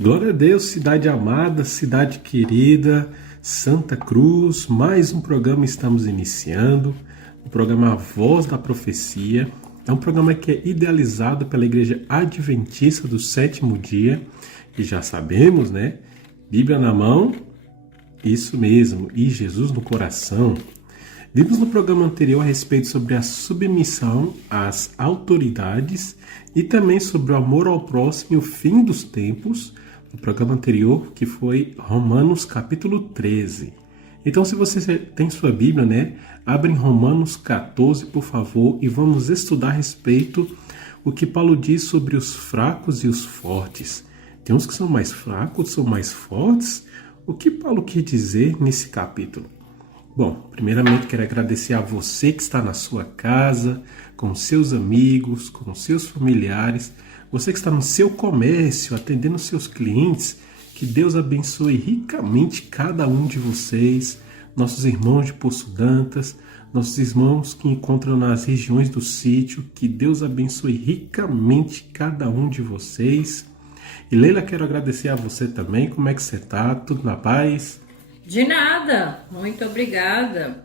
Glória a Deus, cidade amada, cidade querida, Santa Cruz, mais um programa estamos iniciando, o programa A Voz da Profecia. É um programa que é idealizado pela Igreja Adventista do Sétimo Dia, e já sabemos, né? Bíblia na mão, isso mesmo, e Jesus no coração. Vimos no programa anterior a respeito sobre a submissão às autoridades e também sobre o amor ao próximo e o fim dos tempos, no programa anterior, que foi Romanos capítulo 13. Então, se você tem sua Bíblia, né, abre em Romanos 14, por favor, e vamos estudar a respeito o que Paulo diz sobre os fracos e os fortes. Tem uns que são mais fracos, são mais fortes. O que Paulo quer dizer nesse capítulo? Bom, primeiramente quero agradecer a você que está na sua casa, com seus amigos, com seus familiares, você que está no seu comércio, atendendo seus clientes. Que Deus abençoe ricamente cada um de vocês, nossos irmãos de Poço Dantas, nossos irmãos que encontram nas regiões do sítio. Que Deus abençoe ricamente cada um de vocês. E Leila, quero agradecer a você também. Como é que você está? Tudo na paz? De nada, muito obrigada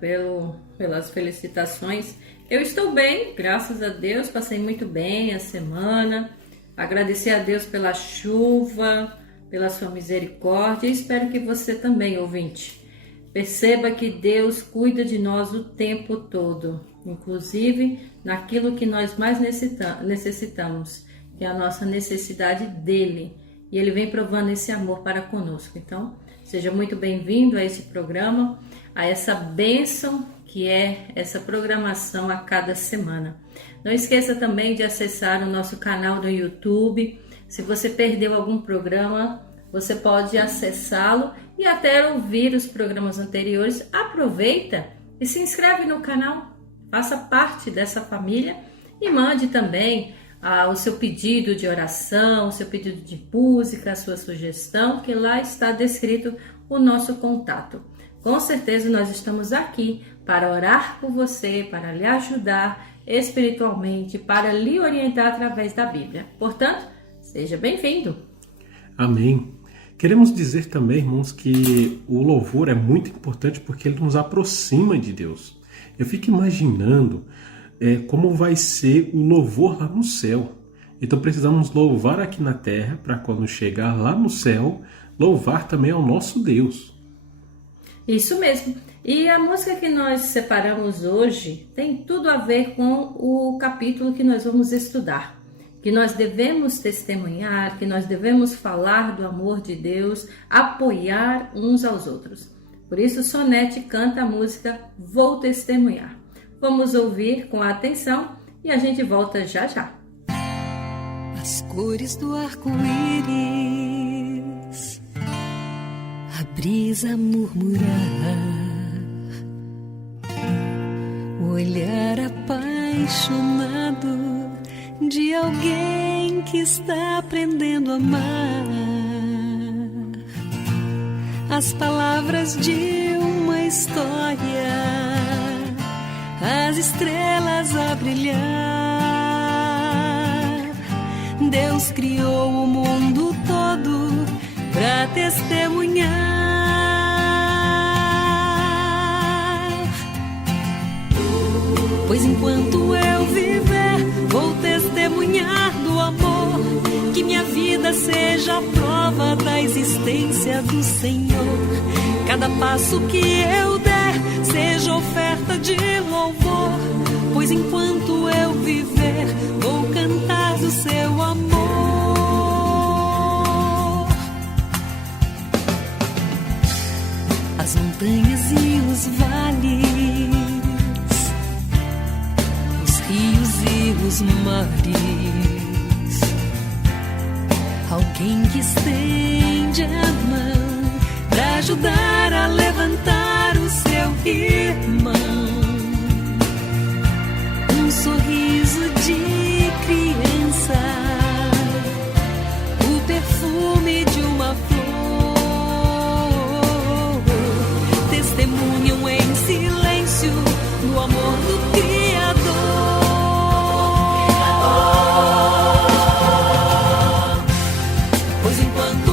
pelas felicitações. Eu estou bem, graças a Deus, passei muito bem a semana. Agradecer a Deus pela chuva, pela sua misericórdia, e espero que você também, ouvinte, perceba que Deus cuida de nós o tempo todo, inclusive naquilo que nós mais necessitamos, que é a nossa necessidade dele, e ele vem provando esse amor para conosco. Então, seja muito bem-vindo a esse programa, a essa bênção que é essa programação a cada semana. Não esqueça também de acessar o nosso canal no YouTube. Se você perdeu algum programa, você pode acessá-lo e até ouvir os programas anteriores. Aproveita e se inscreve no canal, faça parte dessa família e mande também o seu pedido de oração, o seu pedido de música, a sua sugestão, que lá está descrito o nosso contato. Com certeza nós estamos aqui para orar por você, para lhe ajudar espiritualmente, para lhe orientar através da Bíblia. Portanto, seja bem-vindo. Amém. Queremos dizer também, irmãos, que o louvor é muito importante porque ele nos aproxima de Deus. Eu fico imaginando como vai ser o louvor lá no céu. Então precisamos louvar aqui na terra para quando chegar lá no céu, louvar também ao nosso Deus. Isso mesmo. E a música que nós separamos hoje tem tudo a ver com o capítulo que nós vamos estudar. Que nós devemos testemunhar, que nós devemos falar do amor de Deus, apoiar uns aos outros. Por isso, Sonete canta a música Vou Testemunhar. Vamos ouvir com atenção e a gente volta já já. As cores do arco-íris, a brisa murmurar, o olhar apaixonado de alguém que está aprendendo a amar, as palavras de uma história, as estrelas a brilhar. Deus criou o mundo todo para testemunhar. Pois enquanto eu viver, vou testemunhar do amor. Que minha vida seja a prova da existência do Senhor. Cada passo que eu der seja oferta de louvor. Pois enquanto eu viver, vou cantar do seu amor. As montanhas e os vales, os rios e os mares, alguém que estende a mão para ajudar a levantar o seu irmão. Um sorriso de criança, o perfume de uma flor, testemunham em silêncio no amor do Criador. Pois enquanto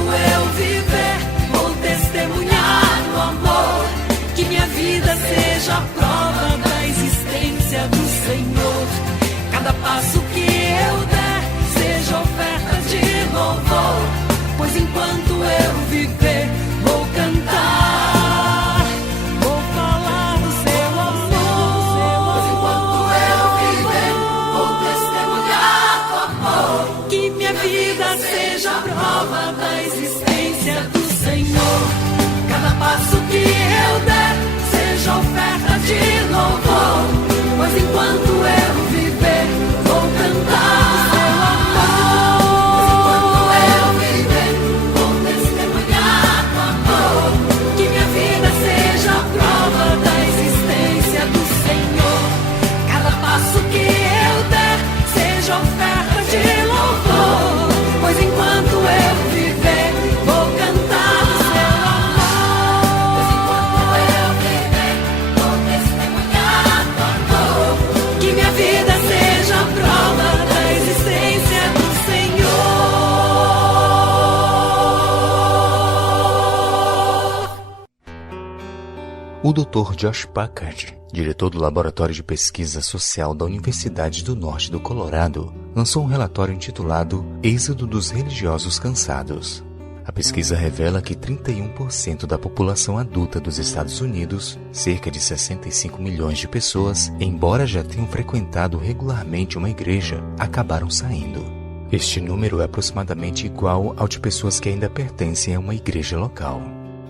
O Dr. Josh Packard, diretor do Laboratório de Pesquisa Social da Universidade do Norte do Colorado, lançou um relatório intitulado Êxodo dos Religiosos Cansados. A pesquisa revela que 31% da população adulta dos Estados Unidos, cerca de 65 milhões de pessoas, embora já tenham frequentado regularmente uma igreja, acabaram saindo. Este número é aproximadamente igual ao de pessoas que ainda pertencem a uma igreja local.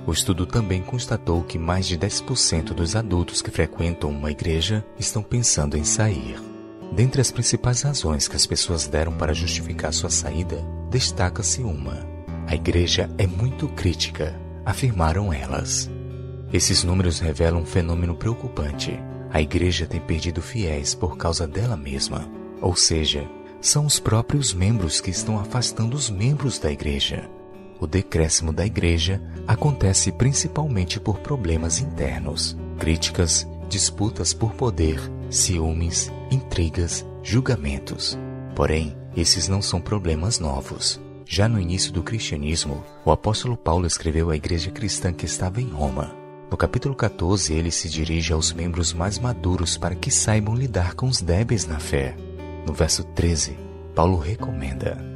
O estudo também constatou que mais de 10% dos adultos que frequentam uma igreja estão pensando em sair. Dentre as principais razões que as pessoas deram para justificar sua saída, destaca-se uma: a igreja é muito crítica, afirmaram elas. Esses números revelam um fenômeno preocupante. A igreja tem perdido fiéis por causa dela mesma. Ou seja, são os próprios membros que estão afastando os membros da igreja. O decréscimo da igreja acontece principalmente por problemas internos, críticas, disputas por poder, ciúmes, intrigas, julgamentos. Porém, esses não são problemas novos. Já no início do cristianismo, o apóstolo Paulo escreveu à igreja cristã que estava em Roma. No capítulo 14, ele se dirige aos membros mais maduros para que saibam lidar com os débeis na fé. No verso 13, Paulo recomenda: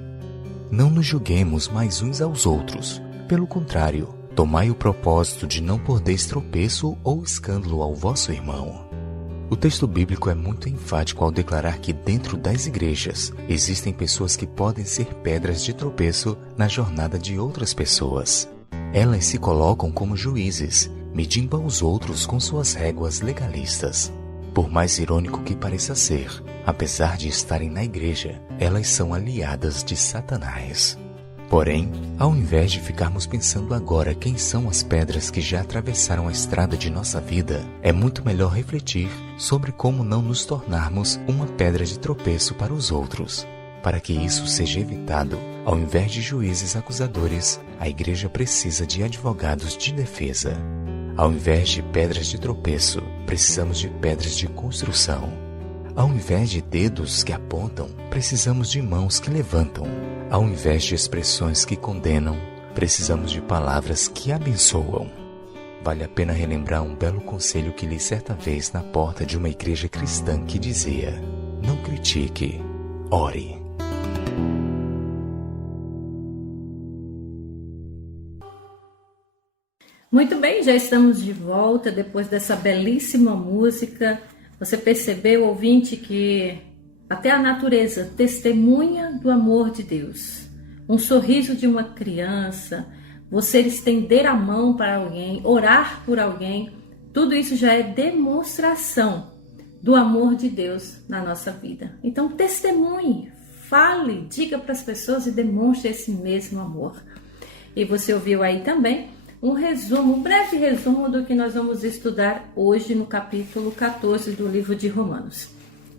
não nos julguemos mais uns aos outros. Pelo contrário, tomai o propósito de não pôr tropeço ou escândalo ao vosso irmão. O texto bíblico é muito enfático ao declarar que dentro das igrejas existem pessoas que podem ser pedras de tropeço na jornada de outras pessoas. Elas se colocam como juízes, medindo aos outros com suas réguas legalistas. Por mais irônico que pareça ser, apesar de estarem na igreja, elas são aliadas de Satanás. Porém, ao invés de ficarmos pensando agora quem são as pedras que já atravessaram a estrada de nossa vida, é muito melhor refletir sobre como não nos tornarmos uma pedra de tropeço para os outros. Para que isso seja evitado, ao invés de juízes acusadores, a igreja precisa de advogados de defesa. Ao invés de pedras de tropeço, precisamos de pedras de construção. Ao invés de dedos que apontam, precisamos de mãos que levantam. Ao invés de expressões que condenam, precisamos de palavras que abençoam. Vale a pena relembrar um belo conselho que li certa vez na porta de uma igreja cristã que dizia: não critique, ore. Muito bem, já estamos de volta depois dessa belíssima música. Você percebeu, ouvinte, que até a natureza testemunha do amor de Deus. Um sorriso de uma criança, você estender a mão para alguém, orar por alguém, tudo isso já é demonstração do amor de Deus na nossa vida. Então testemunhe, fale, diga para as pessoas e demonstre esse mesmo amor. E você ouviu aí também um breve resumo do que nós vamos estudar hoje no capítulo 14 do livro de Romanos.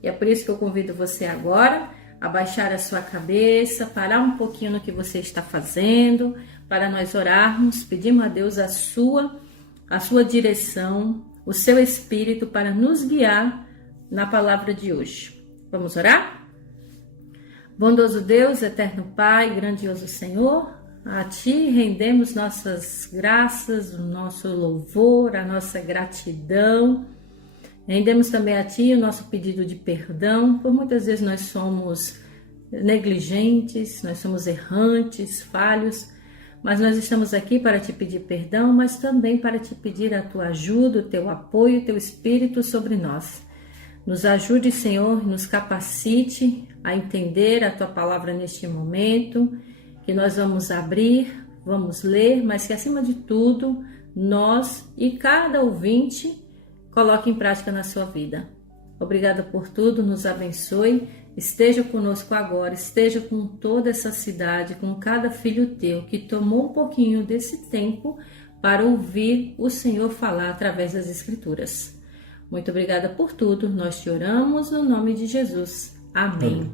E é por isso que eu convido você agora a baixar a sua cabeça, parar um pouquinho no que você está fazendo, para nós orarmos, pedimos a Deus a sua direção, o seu Espírito para nos guiar na palavra de hoje. Vamos orar? Bondoso Deus, eterno Pai, grandioso Senhor, a Ti rendemos nossas graças, o nosso louvor, a nossa gratidão. Rendemos também a Ti o nosso pedido de perdão, por muitas vezes nós somos negligentes, nós somos errantes, falhos, mas nós estamos aqui para Te pedir perdão, mas também para Te pedir a Tua ajuda, o Teu apoio, o Teu Espírito sobre nós. Nos ajude, Senhor, nos capacite a entender a Tua palavra neste momento, que nós vamos abrir, vamos ler, mas que acima de tudo, nós e cada ouvinte coloque em prática na sua vida. Obrigada por tudo, nos abençoe, esteja conosco agora, esteja com toda essa cidade, com cada filho teu que tomou um pouquinho desse tempo para ouvir o Senhor falar através das Escrituras. Muito obrigada por tudo, nós te oramos no nome de Jesus. Amém.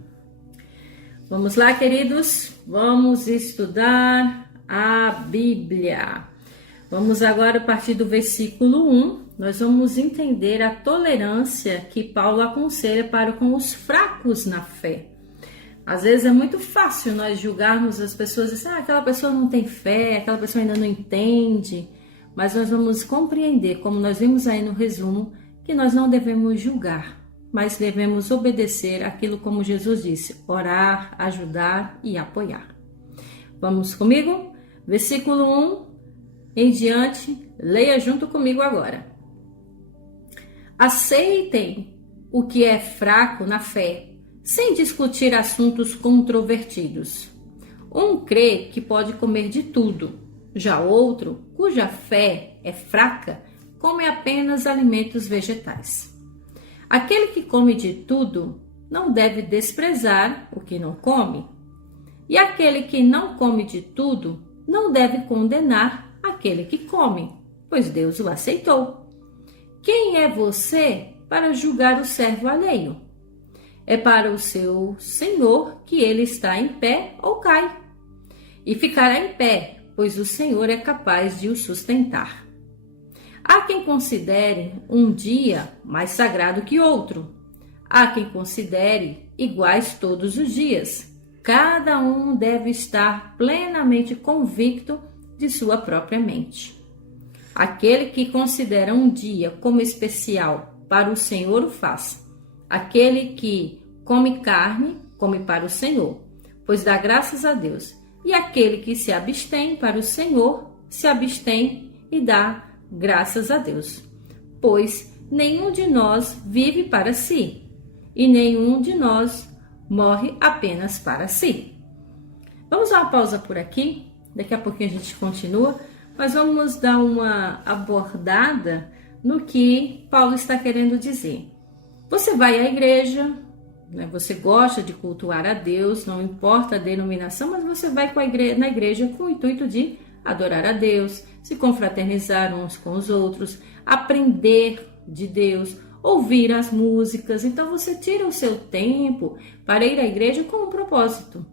Vamos lá, queridos, vamos estudar a Bíblia. Vamos agora, a partir do versículo 1, nós vamos entender a tolerância que Paulo aconselha para com os fracos na fé. Às vezes é muito fácil nós julgarmos as pessoas e dizer, aquela pessoa não tem fé, aquela pessoa ainda não entende. mas nós vamos compreender, como nós vimos aí no resumo, que nós não devemos julgar, mas devemos obedecer aquilo como Jesus disse, orar, ajudar e apoiar. Vamos comigo? Versículo 1 em diante, leia junto comigo agora. Aceitem o que é fraco na fé, sem discutir assuntos controvertidos. Um crê que pode comer de tudo, já outro, cuja fé é fraca, come apenas alimentos vegetais. Aquele que come de tudo não deve desprezar o que não come, e aquele que não come de tudo não deve condenar aquele que come, pois Deus o aceitou. Quem é você para julgar o servo alheio? É para o seu Senhor que ele está em pé ou cai, e ficará em pé, pois o Senhor é capaz de o sustentar. Há quem considere um dia mais sagrado que outro. Há quem considere iguais todos os dias. Cada um deve estar plenamente convicto de sua própria mente. Aquele que considera um dia como especial para o Senhor o faz. Aquele que come carne, come para o Senhor, pois dá graças a Deus. E aquele que se abstém para o Senhor, se abstém e dá graças a Deus. Pois nenhum de nós vive para si, e nenhum de nós morre apenas para si. Vamos dar uma pausa por aqui, daqui a pouquinho a gente continua, mas vamos dar uma abordada no que Paulo está querendo dizer. Você vai à igreja, né? Você gosta de cultuar a Deus, não importa a denominação, mas você vai na igreja com o intuito de adorar a Deus, se confraternizar uns com os outros, aprender de Deus, ouvir as músicas. Então você tira o seu tempo para ir à igreja com um propósito.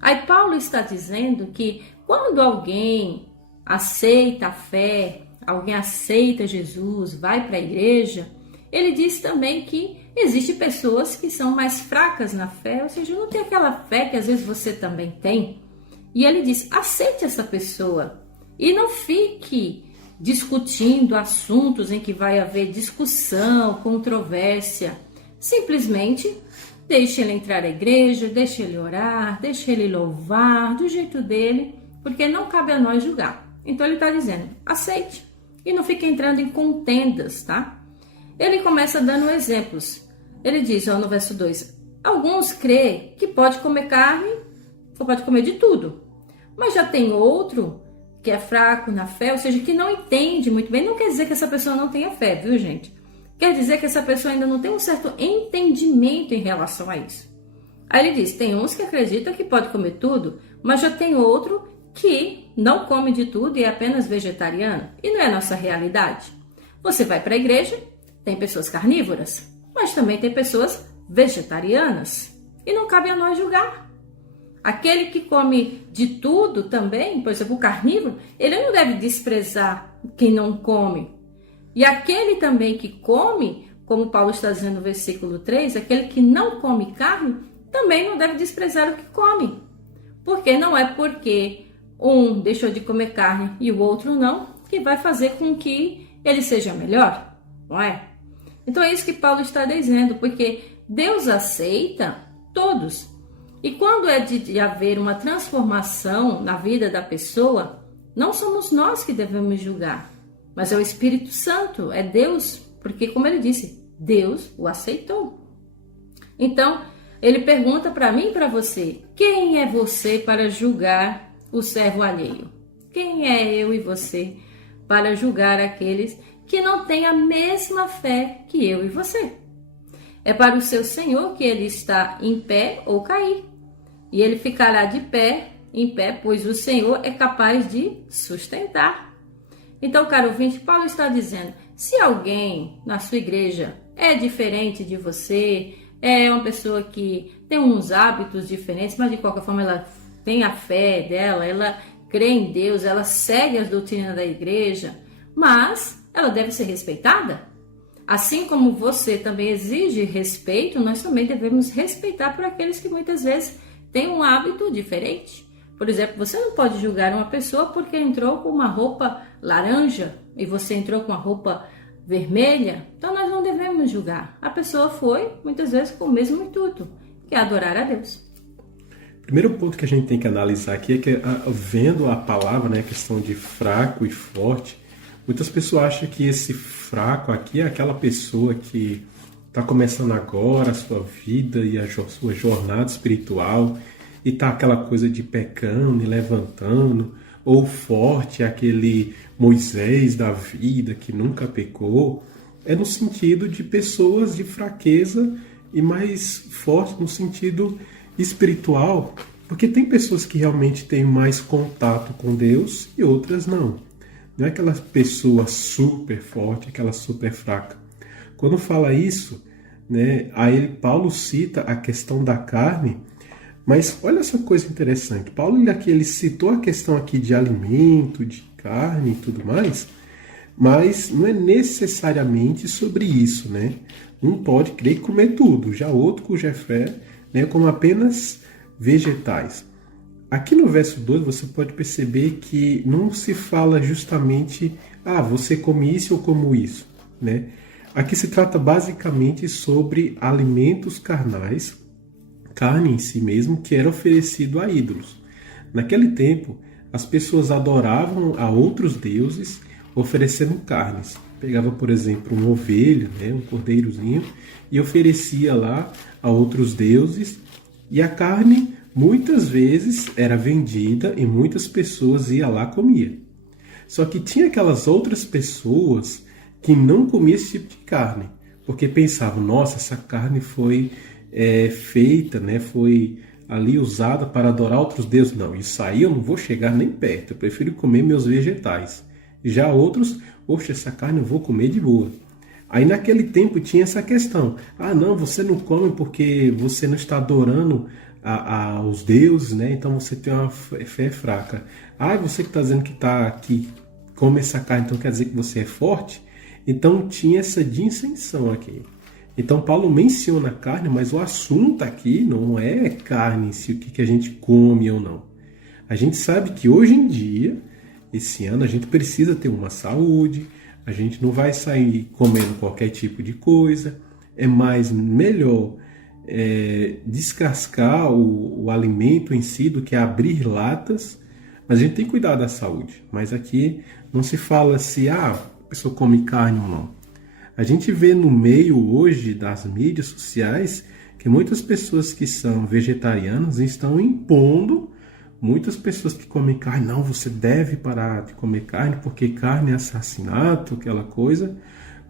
Aí Paulo está dizendo que quando alguém aceita a fé, alguém aceita Jesus, vai para a igreja, ele diz também que existem pessoas que são mais fracas na fé, ou seja, não tem aquela fé que às vezes você também tem. E ele diz, aceite essa pessoa e não fique discutindo assuntos em que vai haver discussão, controvérsia. Simplesmente deixe ele entrar à igreja, deixe ele orar, deixe ele louvar do jeito dele, porque não cabe a nós julgar. Então ele está dizendo, aceite e não fique entrando em contendas, tá? Ele começa dando exemplos. Ele diz, no verso 2, alguns creem que pode comer carne, ou pode comer de tudo, mas já tem outro que é fraco na fé, ou seja, que não entende muito bem. Não quer dizer que essa pessoa não tenha fé, viu, gente? Quer dizer que essa pessoa ainda não tem um certo entendimento em relação a isso. Aí ele diz, tem uns que acreditam que pode comer tudo, mas já tem outro que não come de tudo e é apenas vegetariano. E não é a nossa realidade. Você vai para a igreja, tem pessoas carnívoras, mas também tem pessoas vegetarianas. E não cabe a nós julgar. Aquele que come de tudo também, por exemplo, o carnívoro, ele não deve desprezar quem não come. E aquele também que come, como Paulo está dizendo no versículo 3, aquele que não come carne, também não deve desprezar o que come. Porque não é porque um deixou de comer carne e o outro não, que vai fazer com que ele seja melhor, não é? Então é isso que Paulo está dizendo, porque Deus aceita todos. E quando é de haver uma transformação na vida da pessoa, não somos nós que devemos julgar, mas é o Espírito Santo, é Deus, porque como ele disse, Deus o aceitou. Então, ele pergunta para mim e para você, quem é você para julgar o servo alheio? Quem é eu e você para julgar aqueles que não têm a mesma fé que eu e você? É para o seu Senhor que ele está em pé ou cair. E ele ficará de pé, em pé, pois o Senhor é capaz de sustentar. Então, caro ouvinte, Paulo está dizendo, se alguém na sua igreja é diferente de você, é uma pessoa que tem uns hábitos diferentes, mas de qualquer forma ela tem a fé dela, ela crê em Deus, ela segue as doutrinas da igreja, mas ela deve ser respeitada. Assim como você também exige respeito, nós também devemos respeitar por aqueles que muitas vezes têm um hábito diferente. Por exemplo, você não pode julgar uma pessoa porque entrou com uma roupa laranja e você entrou com uma roupa vermelha. Então nós não devemos julgar. A pessoa foi, muitas vezes, com o mesmo intuito, que é adorar a Deus. O primeiro ponto que a gente tem que analisar aqui é que, vendo a palavra, né, a questão de fraco e forte, muitas pessoas acham que esse fraco aqui é aquela pessoa que está começando agora a sua vida e a sua jornada espiritual e tá aquela coisa de pecando e levantando, ou forte é aquele Moisés da vida que nunca pecou. É no sentido de pessoas de fraqueza e mais forte no sentido espiritual, porque tem pessoas que realmente têm mais contato com Deus e outras não. Não é aquela pessoa super forte, aquela super fraca. Quando fala isso, né, aí Paulo cita a questão da carne, mas olha essa coisa interessante. Paulo ele citou a questão aqui de alimento, de carne e tudo mais, mas não é necessariamente sobre isso, né? Um pode crer e comer tudo, já outro cuja fé, né, como apenas vegetais. Aqui no verso 2 você pode perceber que não se fala justamente, você come isso ou como isso, né? Aqui se trata basicamente sobre alimentos carnais, carne em si mesmo, que era oferecido a ídolos. Naquele tempo, as pessoas adoravam a outros deuses oferecendo carnes. Pegava, por exemplo, uma ovelha, né, um cordeirozinho, e oferecia lá a outros deuses, e a carne muitas vezes era vendida e muitas pessoas iam lá e comiam. Só que tinha aquelas outras pessoas que não comiam esse tipo de carne, porque pensavam, nossa, essa carne foi feita, né, foi ali usada para adorar outros deuses. Não, isso aí eu não vou chegar nem perto, eu prefiro comer meus vegetais. Já outros, poxa, essa carne eu vou comer de boa. Aí naquele tempo tinha essa questão, não, você não come porque você não está adorando aos deuses, né? Então você tem uma fé fraca. Você que está dizendo que come essa carne, então quer dizer que você é forte? Então tinha essa dissensão aqui. Então Paulo menciona a carne, mas o assunto aqui não é carne em si, o que a gente come ou não. A gente sabe que hoje em dia, esse ano, a gente precisa ter uma saúde, a gente não vai sair comendo qualquer tipo de coisa, é melhor descascar o alimento em si do que abrir latas, mas a gente tem que cuidar da saúde. Mas aqui não se fala se a pessoa come carne ou não. A gente vê no meio hoje das mídias sociais que muitas pessoas que são vegetarianas estão impondo muitas pessoas que comem carne. Não, você deve parar de comer carne porque carne é assassinato, aquela coisa.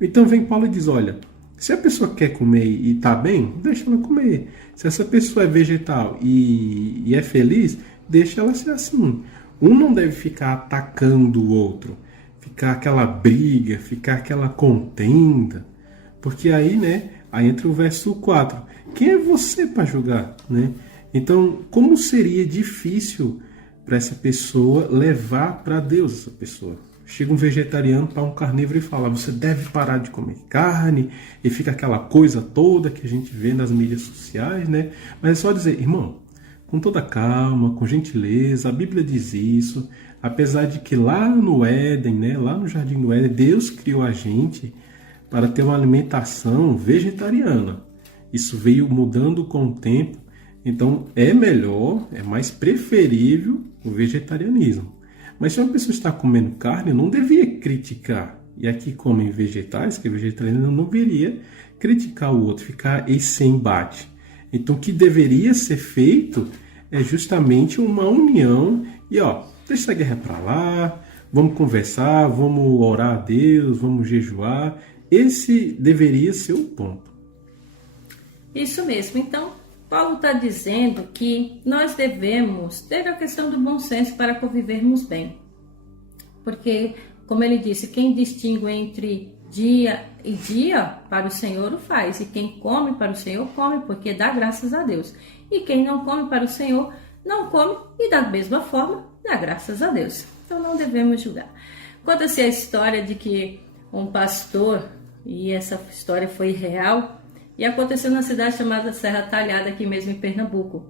Então vem Paulo e diz, olha, se a pessoa quer comer e está bem, deixa ela comer. Se essa pessoa é vegetal e é feliz, deixa ela ser assim. Um não deve ficar atacando o outro, ficar aquela briga, ficar aquela contenda, porque aí, né, aí entra o verso 4. Quem é você para julgar, né? Então, como seria difícil para essa pessoa levar para Deus essa pessoa? Chega um vegetariano para um carnívoro e fala, você deve parar de comer carne, e fica aquela coisa toda que a gente vê nas mídias sociais, né? Mas é só dizer, irmão, com toda calma, com gentileza, a Bíblia diz isso, apesar de que lá no Éden, né, lá no Jardim do Éden, Deus criou a gente para ter uma alimentação vegetariana. Isso veio mudando com o tempo, então é melhor, é mais preferível o vegetarianismo. Mas se uma pessoa está comendo carne, não devia criticar. E aqui comem vegetais, que é vegetariano, não deveria criticar o outro, ficar esse embate. Então o que deveria ser feito é justamente uma união e deixa essa guerra para lá, vamos conversar, vamos orar a Deus, vamos jejuar. Esse deveria ser o ponto. Isso mesmo. Então, Paulo está dizendo que nós devemos ter a questão do bom senso para convivermos bem. Porque, como ele disse, quem distingue entre dia e dia para o Senhor o faz. E quem come para o Senhor, come, porque dá graças a Deus. E quem não come para o Senhor, não come e da mesma forma dá graças a Deus. Então não devemos julgar. Conta-se a história de que um pastor, e essa história foi real, e aconteceu na cidade chamada Serra Talhada, aqui mesmo em Pernambuco.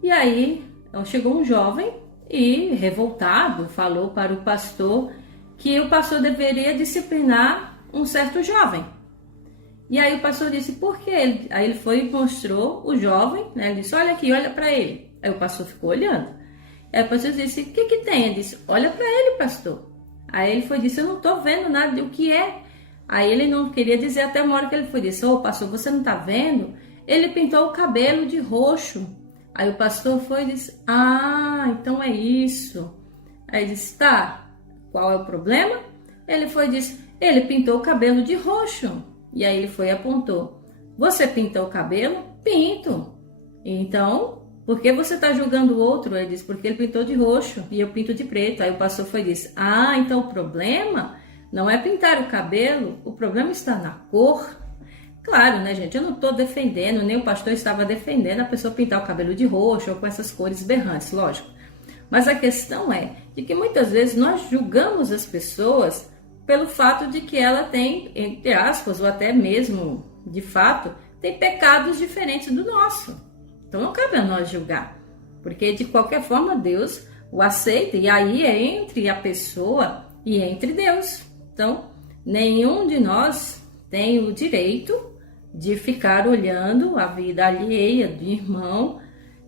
E aí chegou um jovem e, revoltado, falou para o pastor que o pastor deveria disciplinar um certo jovem. E aí o pastor disse, por quê? Aí ele foi e mostrou o jovem, né? Ele disse, olha aqui, olha para ele. Aí o pastor ficou olhando. Aí o pastor disse, o que tem? Ele disse, olha para ele, pastor. Aí ele foi e disse, eu não estou vendo nada do que é. Aí ele não queria dizer, até uma hora que ele foi e disse, pastor, você não está vendo? Ele pintou o cabelo de roxo. Aí o pastor foi e disse, então é isso. Aí disse, tá, qual é o problema? Ele foi e disse, ele pintou o cabelo de roxo. E aí ele foi e apontou, você pinta o cabelo? Pinto. Então, por que você está julgando o outro? Ele disse, porque ele pintou de roxo e eu pinto de preto. Aí o pastor foi e disse, então o problema não é pintar o cabelo, o problema está na cor. Claro, né, gente? Eu não estou defendendo, nem o pastor estava defendendo a pessoa pintar o cabelo de roxo ou com essas cores berrantes, lógico. Mas a questão é de que muitas vezes nós julgamos as pessoas pelo fato de que ela tem, entre aspas, ou até mesmo de fato, tem pecados diferentes do nosso. Então não cabe a nós julgar, porque de qualquer forma Deus o aceita e aí é entre a pessoa e entre Deus. Então nenhum de nós tem o direito de ficar olhando a vida alheia do irmão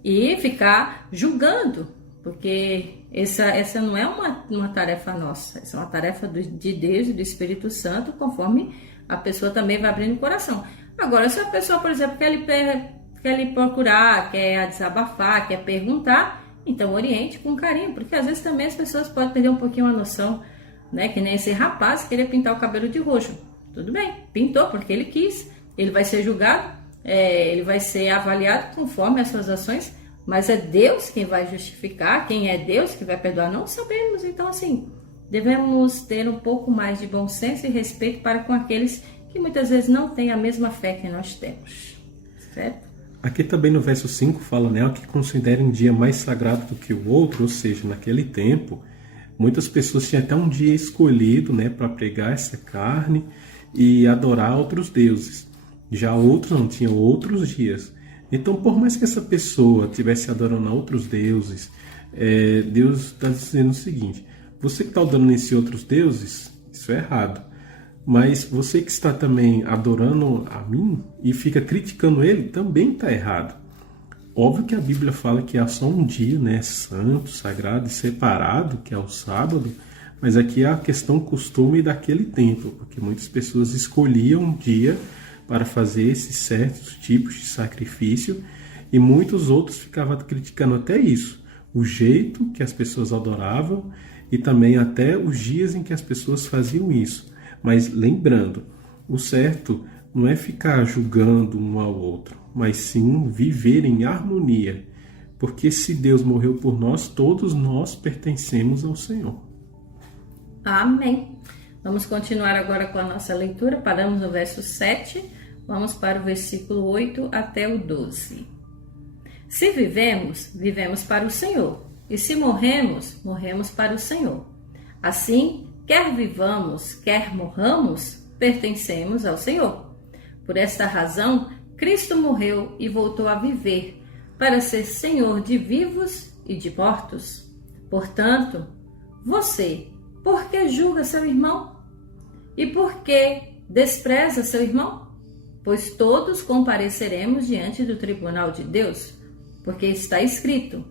e ficar julgando, porque essa não é uma tarefa nossa, essa é uma tarefa de Deus e do Espírito Santo, conforme a pessoa também vai abrindo o coração. Agora, se a pessoa, por exemplo, quer lhe procurar, quer desabafar, quer perguntar, então oriente com carinho, porque às vezes também as pessoas podem perder um pouquinho a noção, né? Que nem esse rapaz queria pintar o cabelo de roxo. Tudo bem, pintou porque ele quis, ele vai ser julgado, ele vai ser avaliado conforme as suas ações, mas é Deus quem vai justificar, quem é Deus que vai perdoar, não sabemos. Então, assim, devemos ter um pouco mais de bom senso e respeito para com aqueles que muitas vezes não têm a mesma fé que nós temos, certo? Aqui também no verso 5 fala, né, que considera um dia mais sagrado do que o outro, ou seja, naquele tempo, muitas pessoas tinham até um dia escolhido, né, para pregar essa carne e adorar outros deuses. Já outros não tinham outros dias. Então, por mais que essa pessoa estivesse adorando a outros deuses, Deus está dizendo o seguinte, você que está adorando esses outros deuses, isso é errado. Mas você que está também adorando a mim e fica criticando ele, também está errado. Óbvio que a Bíblia fala que há só um dia, né, santo, sagrado e separado, que é o sábado, mas aqui é a questão costume daquele tempo, porque muitas pessoas escolhiam um dia para fazer esses certos tipos de sacrifício e muitos outros ficavam criticando até isso, o jeito que as pessoas adoravam e também até os dias em que as pessoas faziam isso. Mas lembrando, o certo não é ficar julgando um ao outro, mas sim viver em harmonia, porque se Deus morreu por nós, todos nós pertencemos ao Senhor. Amém. Vamos continuar agora com a nossa leitura. Paramos no verso 7, vamos para o versículo 8 até o 12. Se vivemos, vivemos para o Senhor, e se morremos, morremos para o Senhor. Assim, quer vivamos, quer morramos, pertencemos ao Senhor. Por esta razão, Cristo morreu e voltou a viver, para ser Senhor de vivos e de mortos. Portanto, você, por que julga seu irmão? E por que despreza seu irmão? Pois todos compareceremos diante do tribunal de Deus, porque está escrito,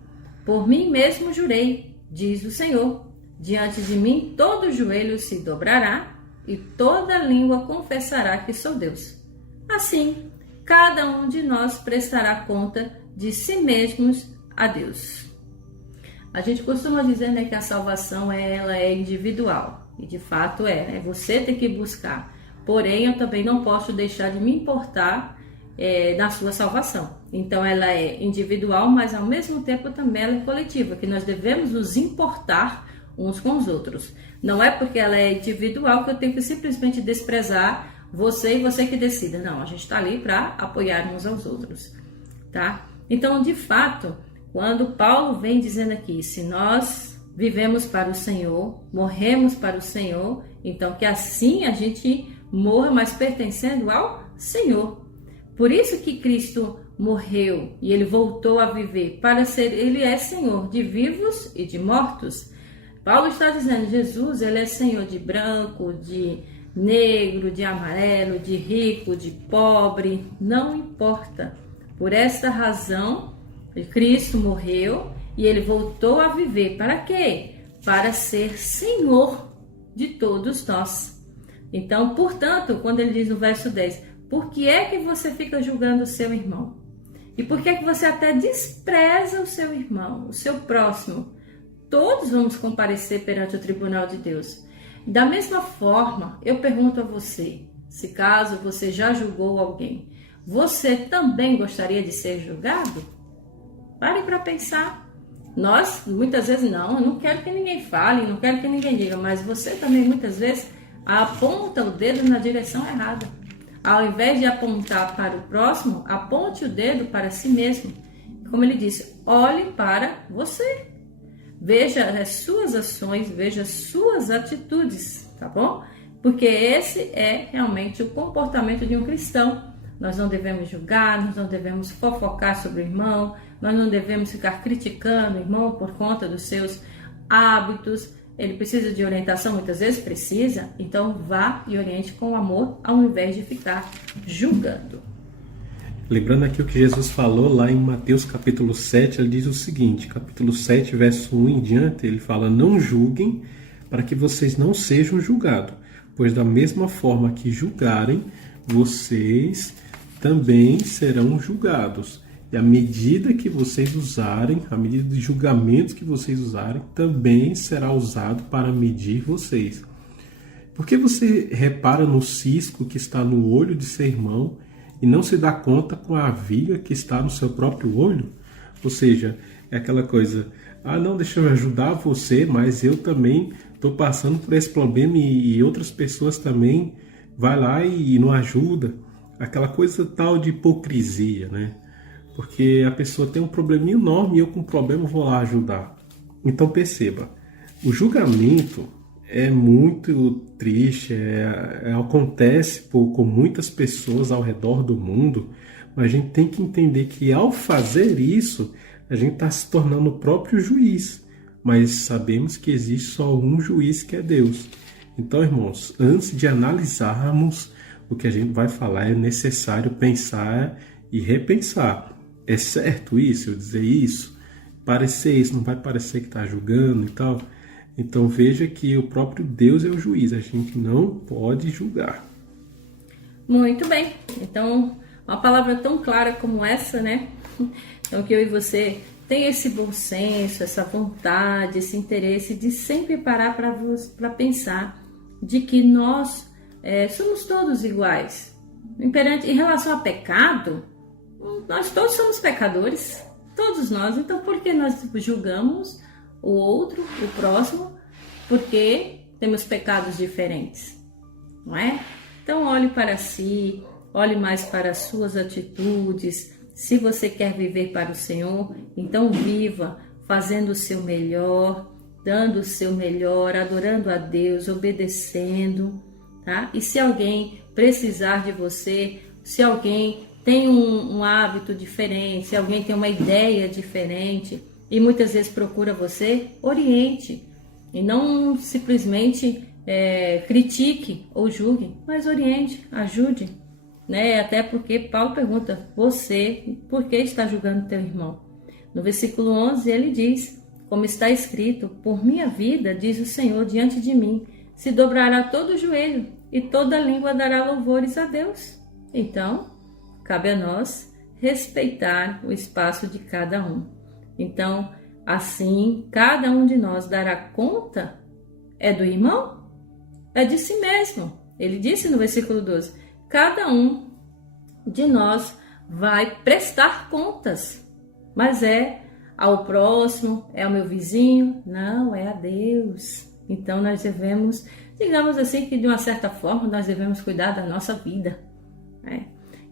por mim mesmo jurei, diz o Senhor, diante de mim todo joelho se dobrará e toda língua confessará que sou Deus. Assim, cada um de nós prestará conta de si mesmos a Deus. A gente costuma dizer, né, que a salvação ela é individual. E de fato é você tem que buscar. Porém, eu também não posso deixar de me importar na sua salvação. Então ela é individual, mas ao mesmo tempo também ela é coletiva, que nós devemos nos importar uns com os outros. Não é porque ela é individual que eu tenho que simplesmente desprezar você e você que decida. Não, a gente está ali para apoiar uns aos outros, tá? Então, de fato, quando Paulo vem dizendo aqui, se nós vivemos para o Senhor, morremos para o Senhor, então que assim a gente morra, mas pertencendo ao Senhor. Por isso que Cristo morreu e ele voltou a viver para ser, ele é Senhor de vivos e de mortos. Paulo está dizendo, Jesus, ele é Senhor de branco, de negro, de amarelo, de rico, de pobre, não importa. Por esta razão, Cristo morreu e ele voltou a viver. Para quê? Para ser Senhor de todos nós. Então, portanto, quando ele diz no verso 10, por que é que você fica julgando o seu irmão? E por que é que você até despreza o seu irmão, o seu próximo? Todos vamos comparecer perante o tribunal de Deus. Da mesma forma, eu pergunto a você, se caso você já julgou alguém, você também gostaria de ser julgado? Pare para pensar. Nós, muitas vezes, eu não quero que ninguém fale, não quero que ninguém diga, mas você também, muitas vezes, aponta o dedo na direção errada. Ao invés de apontar para o próximo, aponte o dedo para si mesmo. Como ele disse, olhe para você. Veja as suas ações, veja as suas atitudes, tá bom? Porque esse é realmente o comportamento de um cristão. Nós não devemos julgar, nós não devemos fofocar sobre o irmão, nós não devemos ficar criticando o irmão por conta dos seus hábitos. Ele precisa de orientação, muitas vezes precisa, então vá e oriente com amor, ao invés de ficar julgando. Lembrando aqui o que Jesus falou lá em Mateus capítulo 7, ele diz o seguinte, capítulo 7, verso 1 em diante, ele fala, não julguem para que vocês não sejam julgados, pois da mesma forma que julgarem, vocês também serão julgados. E a medida que vocês usarem, a medida de julgamento que vocês usarem, também será usado para medir vocês. Por que você repara no cisco que está no olho de seu irmão e não se dá conta com a viga que está no seu próprio olho? Ou seja, é aquela coisa, não, deixa eu ajudar você, mas eu também estou passando por esse problema e outras pessoas também vai lá e não ajuda. Aquela coisa tal de hipocrisia, né? Porque a pessoa tem um probleminha enorme e eu com um problema vou lá ajudar. Então perceba, o julgamento é muito triste, acontece com muitas pessoas ao redor do mundo, mas a gente tem que entender que ao fazer isso, a gente está se tornando o próprio juiz. Mas sabemos que existe só um juiz que é Deus. Então, irmãos, antes de analisarmos o que a gente vai falar, é necessário pensar e repensar. É certo isso, eu dizer isso? Parecer isso, não vai parecer que está julgando e tal? Então veja que o próprio Deus é o juiz, a gente não pode julgar. Muito bem, então uma palavra tão clara como essa, né? Então que eu e você tenha esse bom senso, essa vontade, esse interesse de sempre parar para pensar de que nós somos todos iguais. Em relação a pecado, nós todos somos pecadores, todos nós. Então por que nós julgamos o outro, o próximo? Porque temos pecados diferentes, não é? Então olhe para si, olhe mais para as suas atitudes. Se você quer viver para o Senhor, então viva fazendo o seu melhor, dando o seu melhor, adorando a Deus, obedecendo, tá? E se alguém precisar de você, se alguém tem um hábito diferente, se alguém tem uma ideia diferente e muitas vezes procura você, oriente. E não simplesmente critique ou julgue, mas oriente, ajude. Né? Até porque Paulo pergunta, você, por que está julgando teu irmão? No versículo 11 ele diz, como está escrito, por minha vida, diz o Senhor, diante de mim, se dobrará todo o joelho e toda língua dará louvores a Deus. Então, cabe a nós respeitar o espaço de cada um. Então, assim, cada um de nós dará conta, do irmão? É de si mesmo. Ele disse no versículo 12, cada um de nós vai prestar contas, mas ao próximo, ao meu vizinho? Não, é a Deus. Então, nós devemos, digamos assim, que de uma certa forma, nós devemos cuidar da nossa vida, né?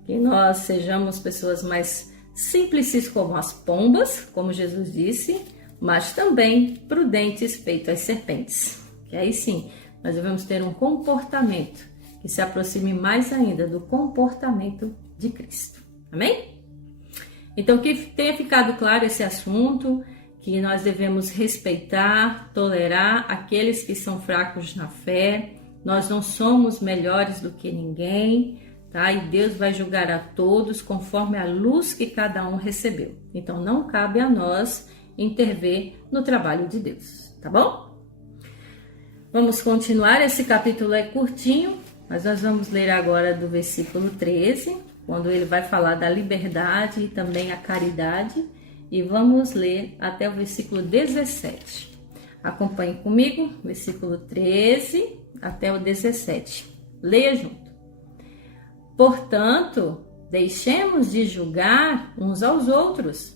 Que nós sejamos pessoas mais simples como as pombas, como Jesus disse, mas também prudentes feito as serpentes. Que aí sim, nós devemos ter um comportamento que se aproxime mais ainda do comportamento de Cristo. Amém? Então, que tenha ficado claro esse assunto, que nós devemos respeitar, tolerar aqueles que são fracos na fé. Nós não somos melhores do que ninguém, tá? E Deus vai julgar a todos conforme a luz que cada um recebeu. Então, não cabe a nós intervir no trabalho de Deus, tá bom? Vamos continuar, esse capítulo é curtinho, mas nós vamos ler agora do versículo 13, quando ele vai falar da liberdade e também a caridade, e vamos ler até o versículo 17. Acompanhe comigo, versículo 13 até o 17. Leia junto. Portanto, deixemos de julgar uns aos outros.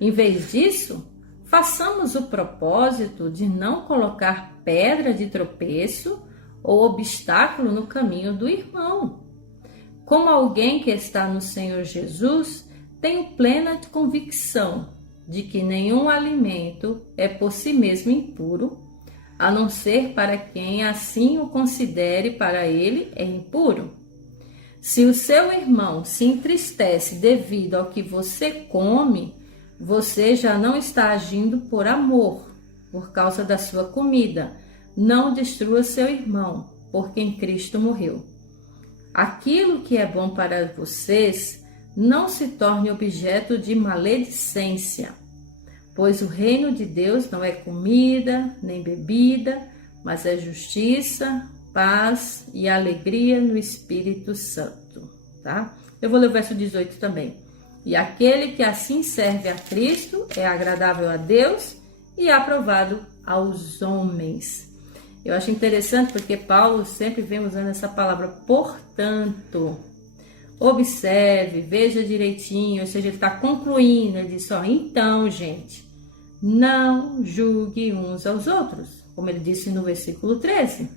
Em vez disso, façamos o propósito de não colocar pedra de tropeço ou obstáculo no caminho do irmão. Como alguém que está no Senhor Jesus, tenho plena convicção de que nenhum alimento é por si mesmo impuro, a não ser para quem assim o considere para ele é impuro. Se o seu irmão se entristece devido ao que você come, você já não está agindo por amor, por causa da sua comida. Não destrua seu irmão, por quem Cristo morreu. Aquilo que é bom para vocês não se torne objeto de maledicência, pois o reino de Deus não é comida nem bebida, mas é justiça, paz e alegria no Espírito Santo, tá? Eu vou ler o verso 18 também. E aquele que assim serve a Cristo é agradável a Deus e aprovado aos homens. Eu acho interessante porque Paulo sempre vem usando essa palavra, portanto. Observe, veja direitinho, ou seja, ele está concluindo, ele diz, então, gente, não julgue uns aos outros, como ele disse no versículo 13.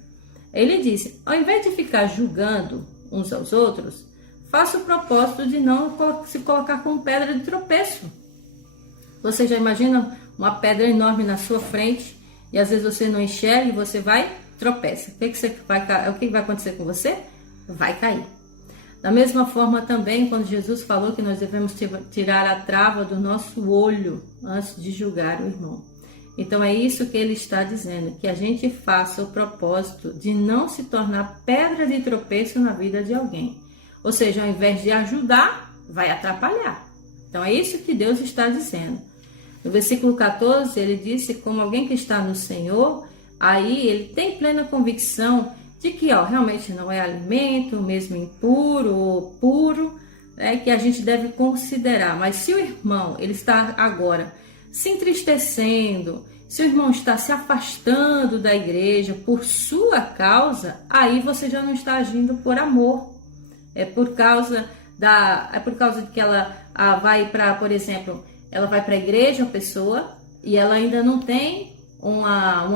Ele disse, ao invés de ficar julgando uns aos outros, faça o propósito de não se colocar com pedra de tropeço. Você já imagina uma pedra enorme na sua frente e às vezes você não enxerga e você vai tropeça. O que vai acontecer com você? Vai cair. Da mesma forma também, quando Jesus falou que nós devemos tirar a trava do nosso olho antes de julgar o irmão. Então é isso que ele está dizendo, que a gente faça o propósito de não se tornar pedra de tropeço na vida de alguém. Ou seja, ao invés de ajudar, vai atrapalhar. Então é isso que Deus está dizendo. No versículo 14, ele disse, como alguém que está no Senhor, aí ele tem plena convicção de que realmente não é alimento, mesmo impuro ou puro, que a gente deve considerar. Mas se o irmão ele está agora se entristecendo, se o irmão está se afastando da igreja por sua causa, aí você já não está agindo por amor. É por causa de que ela vai para, por exemplo, ela vai para a igreja, a pessoa, e ela ainda não tem uma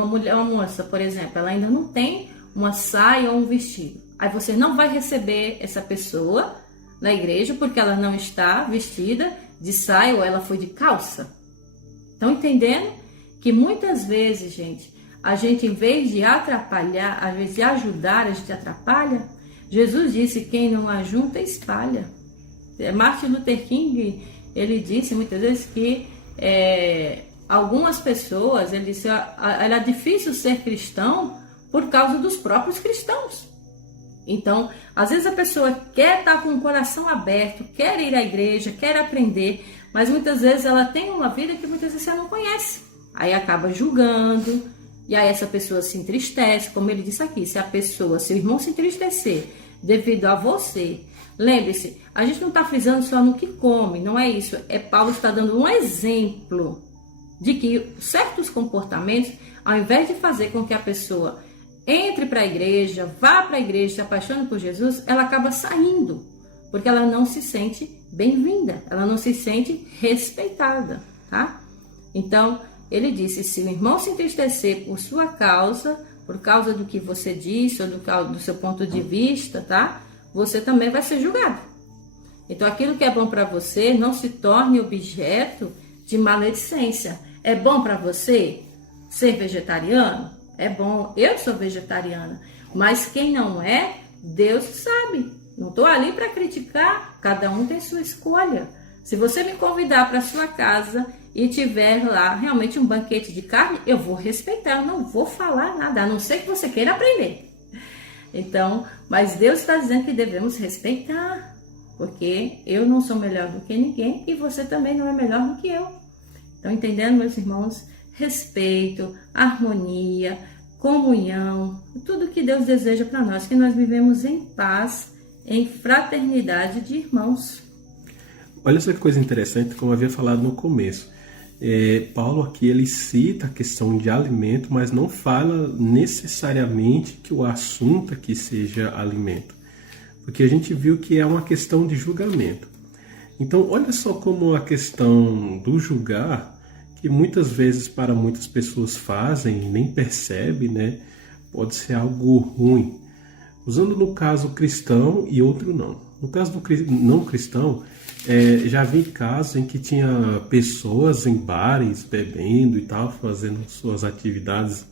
moça, por exemplo, ela ainda não tem uma saia ou um vestido. Aí você não vai receber essa pessoa na igreja porque ela não está vestida de saia ou ela foi de calça. Estão entendendo? Que muitas vezes, gente, a gente, em vez de atrapalhar, às vezes de ajudar, a gente atrapalha. Jesus disse, quem não ajunta, espalha. Martin Luther King, ele disse muitas vezes que algumas pessoas, ele disse, era difícil ser cristão por causa dos próprios cristãos. Então, às vezes a pessoa quer estar com o coração aberto, quer ir à igreja, quer aprender, mas muitas vezes ela tem uma vida que muitas vezes você não conhece. Aí acaba julgando, e aí essa pessoa se entristece, como ele disse aqui, se o irmão se entristecer devido a você, lembre-se, a gente não está frisando só no que come, não é isso. Paulo está dando um exemplo de que certos comportamentos, ao invés de fazer com que a pessoa entre para a igreja, vá para a igreja, se apaixone por Jesus, ela acaba saindo, porque ela não se sente bem-vinda, ela não se sente respeitada, tá? Então, ele disse, se o irmão se entristecer por sua causa, por causa do que você disse, ou do seu ponto de vista, tá? Você também vai ser julgado. Então, aquilo que é bom para você não se torne objeto de maledicência. É bom para você ser vegetariano? É bom, eu sou vegetariana, mas quem não é, Deus sabe. Não estou ali para criticar, cada um tem sua escolha. Se você me convidar para sua casa e tiver lá realmente um banquete de carne, eu vou respeitar, eu não vou falar nada, a não ser que você queira aprender. Então, mas Deus está dizendo que devemos respeitar, porque eu não sou melhor do que ninguém e você também não é melhor do que eu. Então, entendendo, meus irmãos? Respeito, harmonia, comunhão, tudo que Deus deseja para nós, que nós vivemos em paz, em fraternidade de irmãos. Olha só que coisa interessante, como eu havia falado no começo. Paulo aqui ele cita a questão de alimento, mas não fala necessariamente que o assunto aqui seja alimento, porque a gente viu que é uma questão de julgamento. Então olha só como a questão do julgar, que muitas vezes para muitas pessoas fazem e nem percebem, né, pode ser algo ruim. Usando no caso cristão e outro não. No caso do não cristão, já vi casos em que tinha pessoas em bares bebendo e tal, fazendo suas atividades,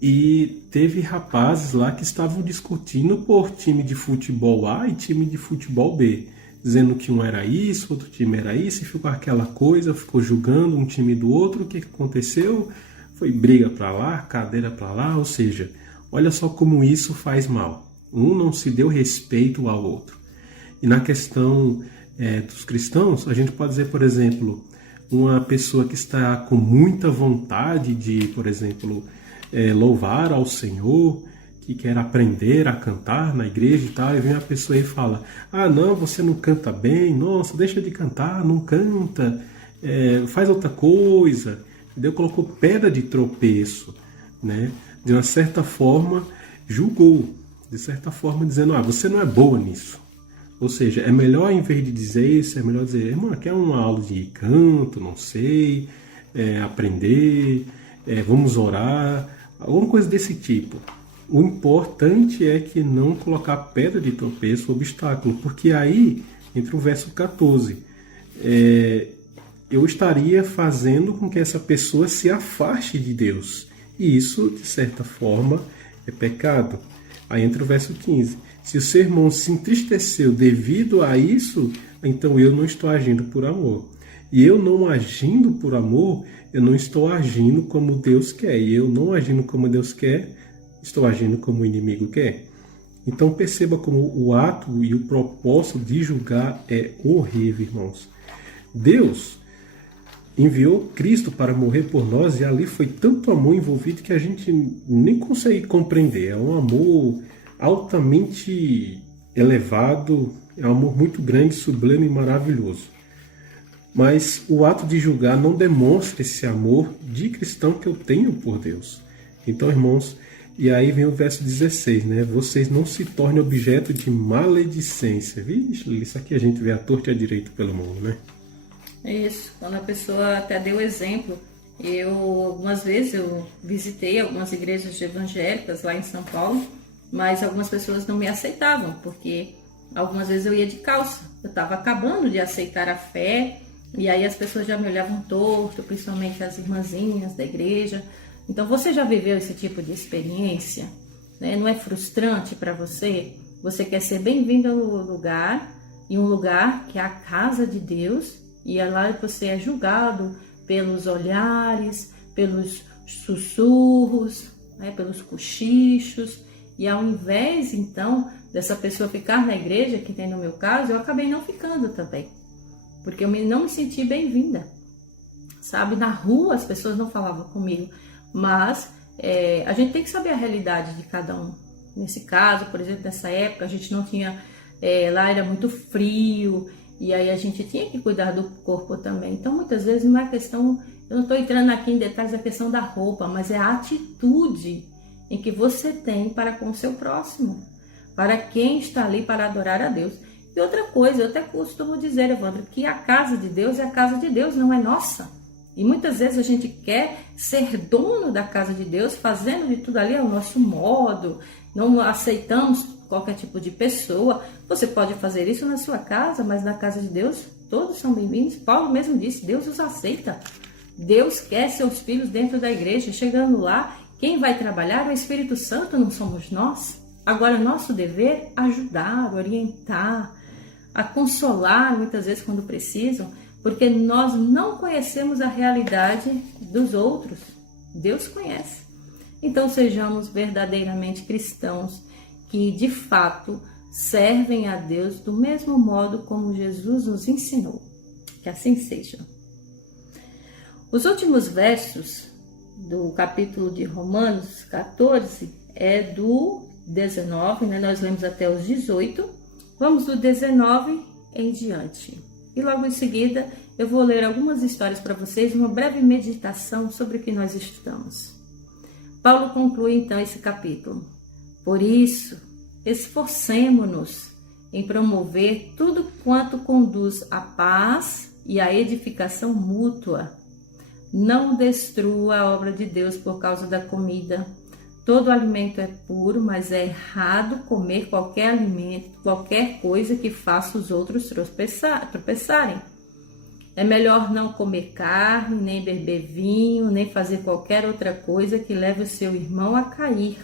e teve rapazes lá que estavam discutindo por time de futebol A e time de futebol B, dizendo que um era isso, outro time era isso, e ficou aquela coisa, ficou julgando um time do outro. O que aconteceu? Foi briga para lá, cadeira para lá, ou seja, olha só como isso faz mal. Um não se deu respeito ao outro. E na questão dos cristãos, a gente pode dizer, por exemplo, uma pessoa que está com muita vontade de, por exemplo, louvar ao Senhor, que quer aprender a cantar na igreja e tal, e vem a pessoa e fala: ah, não, você não canta bem, nossa, deixa de cantar, não canta, faz outra coisa. Entendeu? Colocou pedra de tropeço, né? De uma certa forma, julgou, de certa forma dizendo: ah, você não é boa nisso. Ou seja, é melhor, em vez de dizer isso, é melhor dizer: irmão, quer uma aula de canto, não sei, aprender, vamos orar, alguma coisa desse tipo. O importante é que não colocar pedra de tropeço, obstáculo, porque aí, entre o verso 14, eu estaria fazendo com que essa pessoa se afaste de Deus. E isso, de certa forma, é pecado. Aí entra o verso 15. Se o seu irmão se entristeceu devido a isso, então eu não estou agindo por amor. E eu não agindo por amor, eu não estou agindo como Deus quer. E eu não agindo como Deus quer, estou agindo como o inimigo quer. Então perceba como o ato e o propósito de julgar é horrível, irmãos. Deus enviou Cristo para morrer por nós, e ali foi tanto amor envolvido que a gente nem consegue compreender. É um amor altamente elevado, é um amor muito grande, sublime e maravilhoso. Mas o ato de julgar não demonstra esse amor de cristão que eu tenho por Deus. Então, irmãos, e aí vem o verso 16, né? Vocês não se tornem objeto de maledicência. Vixe, isso aqui a gente vê à torta e à direita pelo mundo, né? Isso, quando a pessoa até deu exemplo, algumas vezes eu visitei algumas igrejas evangélicas lá em São Paulo, mas algumas pessoas não me aceitavam, porque algumas vezes eu ia de calça, eu estava acabando de aceitar a fé, e aí as pessoas já me olhavam torto, principalmente as irmãzinhas da igreja. Então você já viveu esse tipo de experiência, né? Não é frustrante para você? Você quer ser bem-vindo ao lugar, e um lugar que é a casa de Deus, e lá você é julgado pelos olhares, pelos sussurros, né, pelos cochichos. E ao invés, então, dessa pessoa ficar na igreja, que tem no meu caso, eu acabei não ficando também. Porque eu não me senti bem-vinda. Sabe, na rua as pessoas não falavam comigo. Mas a gente tem que saber a realidade de cada um. Nesse caso, por exemplo, nessa época, a gente não tinha... lá era muito frio... E aí a gente tinha que cuidar do corpo também. Então, muitas vezes não é questão... Eu não estou entrando aqui em detalhes da questão da roupa, mas é a atitude em que você tem para com o seu próximo. Para quem está ali para adorar a Deus. E outra coisa, eu até costumo dizer, Evandro, que a casa de Deus é a casa de Deus, não é nossa. E muitas vezes a gente quer ser dono da casa de Deus, fazendo de tudo ali ao nosso modo. Não aceitamos qualquer tipo de pessoa. Você pode fazer isso na sua casa, mas na casa de Deus todos são bem-vindos. Paulo mesmo disse: Deus os aceita. Deus quer seus filhos dentro da igreja. Chegando lá, quem vai trabalhar é o Espírito Santo, não somos nós. Agora, nosso dever é ajudar, orientar, a consolar muitas vezes quando precisam, porque nós não conhecemos a realidade dos outros. Deus conhece. Então sejamos verdadeiramente cristãos que de fato servem a Deus do mesmo modo como Jesus nos ensinou. Que assim seja. Os últimos versos do capítulo de Romanos 14 é do 19, né? Nós lemos até os 18. Vamos do 19 em diante. E logo em seguida eu vou ler algumas histórias para vocês, uma breve meditação sobre o que nós estudamos. Paulo conclui então esse capítulo. Por isso, esforcemo-nos em promover tudo quanto conduz à paz e à edificação mútua. Não destrua a obra de Deus por causa da comida. Todo alimento é puro, mas é errado comer qualquer alimento, qualquer coisa que faça os outros tropeçarem. É melhor não comer carne, nem beber vinho, nem fazer qualquer outra coisa que leve o seu irmão a cair.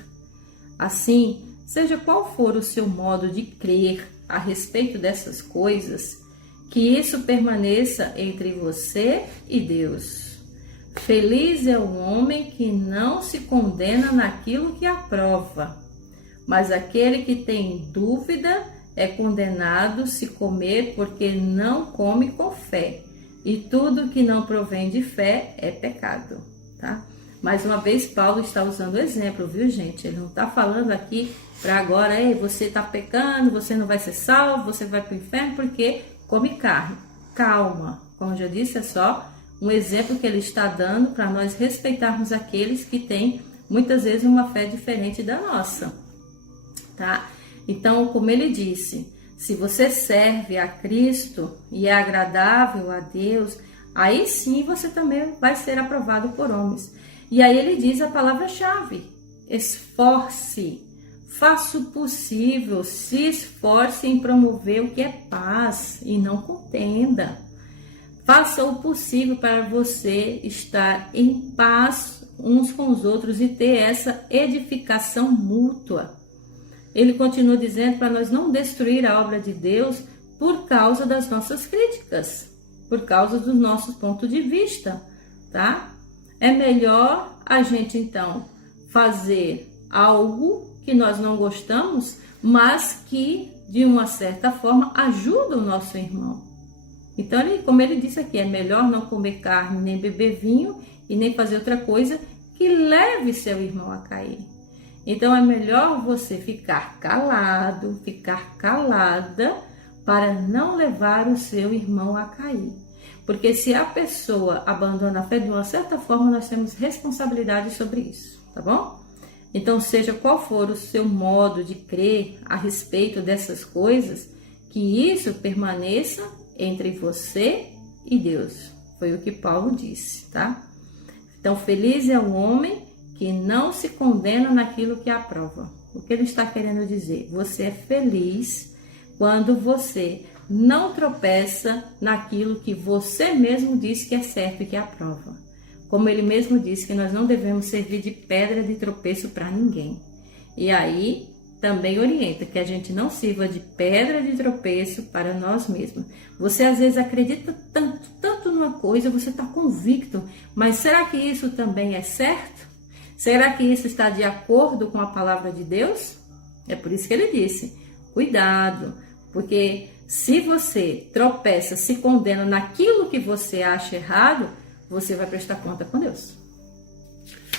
Assim, seja qual for o seu modo de crer a respeito dessas coisas, que isso permaneça entre você e Deus. Feliz é o homem que não se condena naquilo que aprova, mas aquele que tem dúvida é condenado se comer porque não come com fé, e tudo que não provém de fé é pecado, tá? Mais uma vez, Paulo está usando o exemplo, viu, gente? Ele não está falando aqui para agora, ei, você está pecando, você não vai ser salvo, você vai para o inferno porque come carne. Calma, como eu já disse, é só um exemplo que ele está dando para nós respeitarmos aqueles que têm muitas vezes uma fé diferente da nossa, tá? Então, como ele disse, se você serve a Cristo e é agradável a Deus, aí sim você também vai ser aprovado por homens. E aí ele diz a palavra-chave: esforce, faça o possível, se esforce em promover o que é paz e não contenda. Faça o possível para você estar em paz uns com os outros e ter essa edificação mútua. Ele continua dizendo para nós não destruir a obra de Deus por causa das nossas críticas, por causa dos nossos pontos de vista, tá? É melhor a gente então fazer algo que nós não gostamos, mas que de uma certa forma ajuda o nosso irmão. Então, como ele disse aqui, é melhor não comer carne, nem beber vinho e nem fazer outra coisa que leve seu irmão a cair. Então, é melhor você ficar calado, ficar calada para não levar o seu irmão a cair. Porque se a pessoa abandona a fé, de uma certa forma, nós temos responsabilidade sobre isso, tá bom? Então, seja qual for o seu modo de crer a respeito dessas coisas, que isso permaneça entre você e Deus. Foi o que Paulo disse, tá? Então, feliz é o homem que não se condena naquilo que aprova. O que ele está querendo dizer? Você é feliz quando você não tropeça naquilo que você mesmo diz que é certo e que aprova. Como ele mesmo disse que nós não devemos servir de pedra de tropeço para ninguém. E aí também orienta que a gente não sirva de pedra de tropeço para nós mesmos. Você às vezes acredita tanto numa coisa, você está convicto, mas será que isso também é certo? Será que isso está de acordo com a palavra de Deus? É por isso que ele disse, cuidado, porque se você tropeça, se condena naquilo que você acha errado, você vai prestar conta com Deus.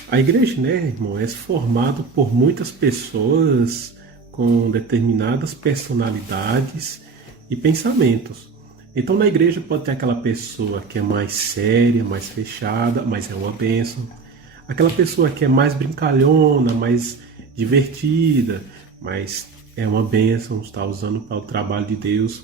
A igreja, né, irmão, é formada por muitas pessoas com determinadas personalidades e pensamentos. Então, na igreja pode ter aquela pessoa que é mais séria, mais fechada, mas é uma bênção. Aquela pessoa que é mais brincalhona, mais divertida, mas é uma bênção, está usando para o trabalho de Deus.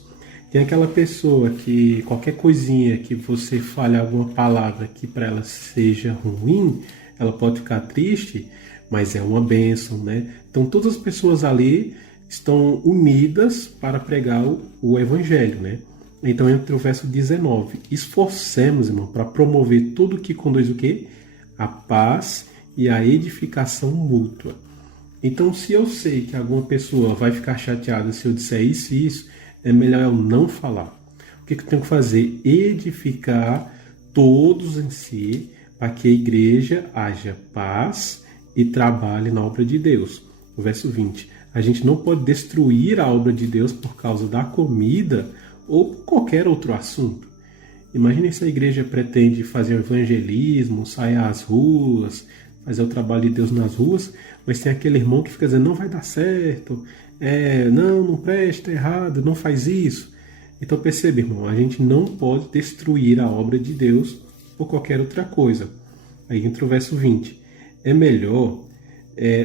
Tem aquela pessoa que qualquer coisinha que você fale alguma palavra que para ela seja ruim, ela pode ficar triste, mas é uma bênção, né? Então todas as pessoas ali estão unidas para pregar o evangelho, né? Então entre o verso 19, esforcemos, irmão, para promover tudo que conduz o quê? A paz e a edificação mútua. Então se eu sei que alguma pessoa vai ficar chateada se eu disser isso e isso, é melhor eu não falar. O que eu tenho que fazer? Edificar todos em si, para que a igreja haja paz e trabalhe na obra de Deus. O verso 20. A gente não pode destruir a obra de Deus por causa da comida ou por qualquer outro assunto. Imagine se a igreja pretende fazer o evangelismo, sair às ruas, fazer o trabalho de Deus nas ruas, mas tem aquele irmão que fica dizendo, não vai dar certo, não presta, é errado, não faz isso. Então percebe, irmão, a gente não pode destruir a obra de Deus por qualquer outra coisa. Aí entra o verso 20. É melhor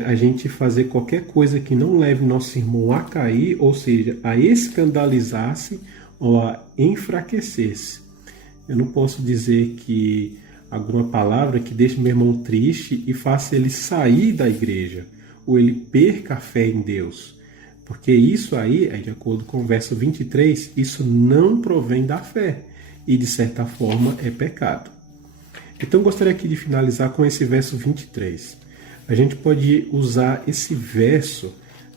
a gente fazer qualquer coisa que não leve nosso irmão a cair, ou seja, a escandalizar-se ou a enfraquecer-se. Eu não posso dizer que alguma palavra que deixe meu irmão triste e faça ele sair da igreja, ou ele perca a fé em Deus. Porque isso aí, de acordo com o verso 23, isso não provém da fé e, de certa forma, é pecado. Então, gostaria aqui de finalizar com esse verso 23. A gente pode usar esse verso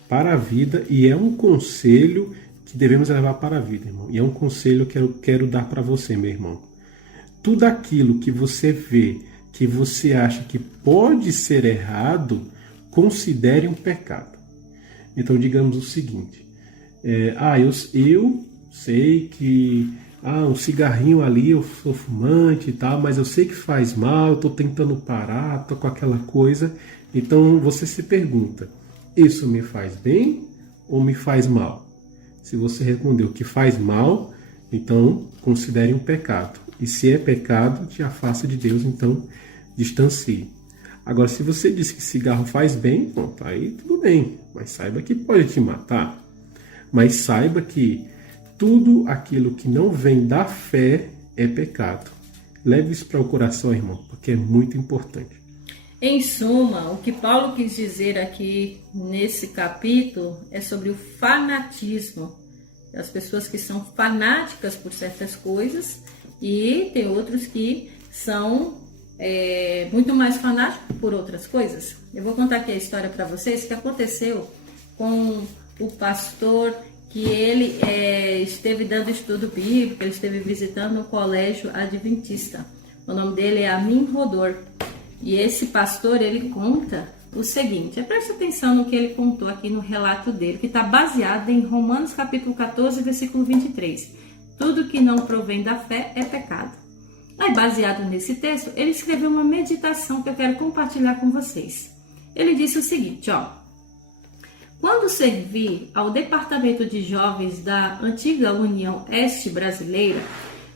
para a vida e é um conselho que devemos levar para a vida, irmão. E é um conselho que eu quero dar para você, meu irmão. Tudo aquilo que você vê, que você acha que pode ser errado, considere um pecado. Então, digamos o seguinte. Eu sei que um cigarrinho ali, eu sou fumante e tal, mas eu sei que faz mal, eu estou tentando parar, estou com aquela coisa. Então, você se pergunta, isso me faz bem ou me faz mal? Se você respondeu que faz mal, então considere um pecado. E se é pecado, te afasta de Deus, então distancie. Agora, se você diz que cigarro faz bem, pronto, aí tudo bem. Mas saiba que pode te matar. Mas saiba que tudo aquilo que não vem da fé é pecado. Leve isso para o coração, irmão, porque é muito importante. Em suma, o que Paulo quis dizer aqui nesse capítulo é sobre o fanatismo. As pessoas que são fanáticas por certas coisas e tem outros que são muito mais fanáticos por outras coisas. Eu vou contar aqui a história para vocês que aconteceu com o pastor que ele esteve dando estudo bíblico, ele esteve visitando o colégio adventista. O nome dele é Amin Rodor. E esse pastor, ele conta o seguinte, preste atenção no que ele contou aqui no relato dele, que está baseado em Romanos capítulo 14, versículo 23. Tudo que não provém da fé é pecado. Aí, baseado nesse texto, ele escreveu uma meditação que eu quero compartilhar com vocês. Ele disse o seguinte, quando servi ao departamento de jovens da antiga União Este Brasileira,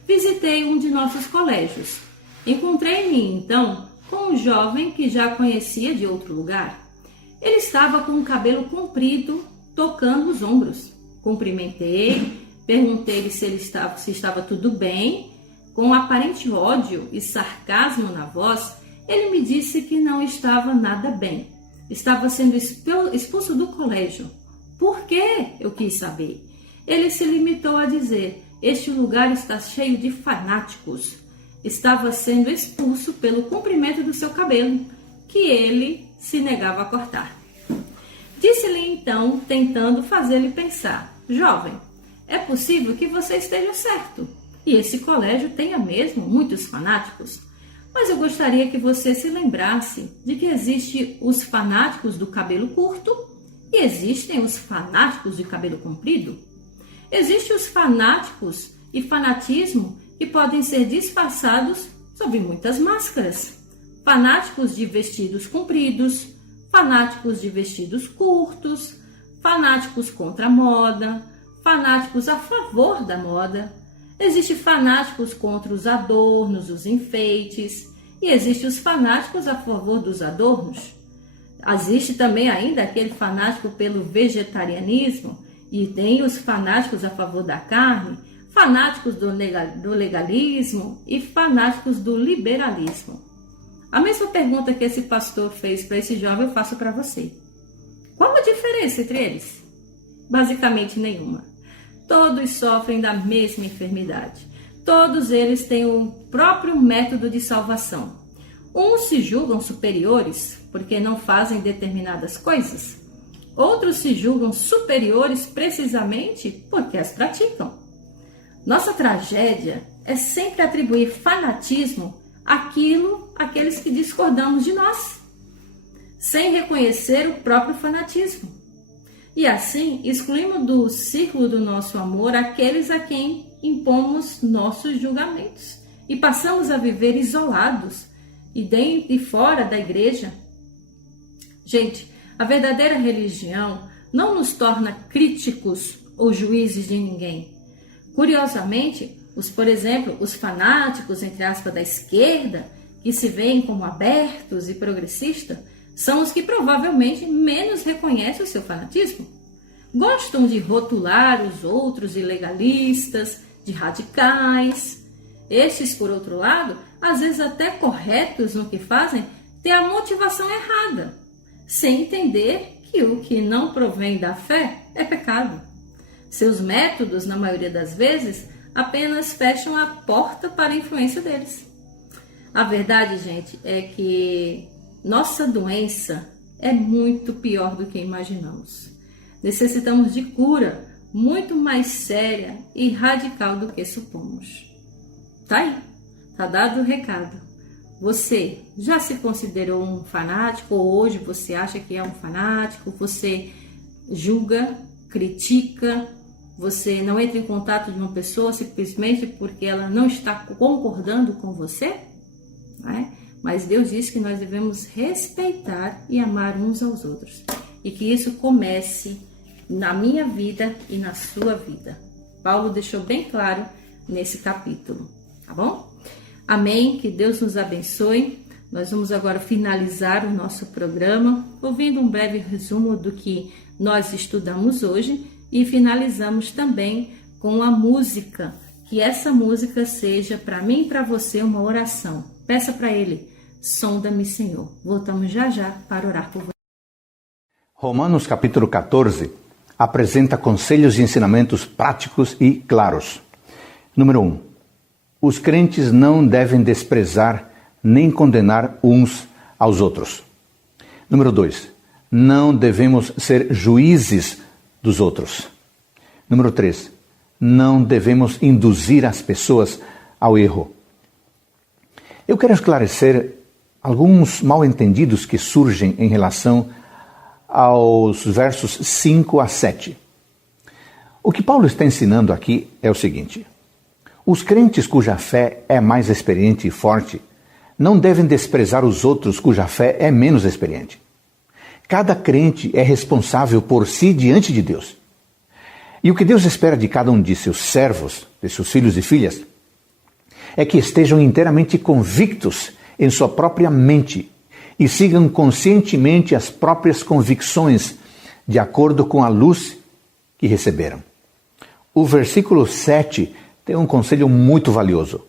visitei um de nossos colégios. Encontrei-me, então, com um jovem que já conhecia de outro lugar. Ele estava com o cabelo comprido, tocando os ombros. Cumprimentei, perguntei-lhe se estava tudo bem. Com aparente ódio e sarcasmo na voz, ele me disse que não estava nada bem. Estava sendo expulso do colégio. Por quê? Eu quis saber. Ele se limitou a dizer, este lugar está cheio de fanáticos. Estava sendo expulso pelo comprimento do seu cabelo, que ele se negava a cortar. Disse-lhe então, tentando fazer-lhe pensar, jovem, é possível que você esteja certo, e esse colégio tenha mesmo muitos fanáticos, mas eu gostaria que você se lembrasse de que existem os fanáticos do cabelo curto e existem os fanáticos de cabelo comprido. Existem os fanáticos e fanatismo que podem ser disfarçados sob muitas máscaras. Fanáticos de vestidos compridos, fanáticos de vestidos curtos, fanáticos contra a moda, fanáticos a favor da moda. Existem fanáticos contra os adornos, os enfeites, e existem os fanáticos a favor dos adornos. Existe também ainda aquele fanático pelo vegetarianismo, e tem os fanáticos a favor da carne, fanáticos do legalismo e fanáticos do liberalismo. A mesma pergunta que esse pastor fez para esse jovem eu faço para você. Qual a diferença entre eles? Basicamente nenhuma. Todos sofrem da mesma enfermidade. Todos eles têm o próprio método de salvação. Uns se julgam superiores porque não fazem determinadas coisas. outros se julgam superiores precisamente porque as praticam. Nossa tragédia é sempre atribuir fanatismo àqueles que discordamos de nós, sem reconhecer o próprio fanatismo. E assim, excluímos do círculo do nosso amor aqueles a quem impomos nossos julgamentos e passamos a viver isolados e dentro e fora da igreja. Gente, a verdadeira religião não nos torna críticos ou juízes de ninguém. Curiosamente, por exemplo, os fanáticos, entre aspas, da esquerda, que se veem como abertos e progressistas, são os que provavelmente menos reconhecem o seu fanatismo. Gostam de rotular os outros de legalistas, de radicais. Estes, por outro lado, às vezes até corretos no que fazem, têm a motivação errada, sem entender que o que não provém da fé é pecado. Seus métodos, na maioria das vezes, apenas fecham a porta para a influência deles. A verdade, gente, é que nossa doença é muito pior do que imaginamos. Necessitamos de cura muito mais séria e radical do que supomos. Tá aí, tá dado o recado. Você já se considerou um fanático ou hoje você acha que é um fanático? Você julga, critica, você não entra em contato de uma pessoa simplesmente porque ela não está concordando com você? Né? Mas Deus diz que nós devemos respeitar e amar uns aos outros. E que isso comece na minha vida e na sua vida. Paulo deixou bem claro nesse capítulo, tá bom? Amém, que Deus nos abençoe. Nós vamos agora finalizar o nosso programa, ouvindo um breve resumo do que nós estudamos hoje e finalizamos também com a música, que essa música seja para mim e para você uma oração. Peça para Ele, sonda-me, Senhor. Voltamos já já para orar por você. Romanos capítulo 14 apresenta conselhos e ensinamentos práticos e claros. Número 1. Os crentes não devem desprezar nem condenar uns aos outros. Número 2. Não devemos ser juízes dos outros. Número 3. Não devemos induzir as pessoas ao erro. Eu quero esclarecer alguns mal-entendidos que surgem em relação aos versos 5 a 7. O que Paulo está ensinando aqui é o seguinte: os crentes cuja fé é mais experiente e forte não devem desprezar os outros cuja fé é menos experiente. Cada crente é responsável por si diante de Deus. E o que Deus espera de cada um de seus servos, de seus filhos e filhas, é que estejam inteiramente convictos em sua própria mente e sigam conscientemente as próprias convicções de acordo com a luz que receberam. O versículo 7 tem um conselho muito valioso.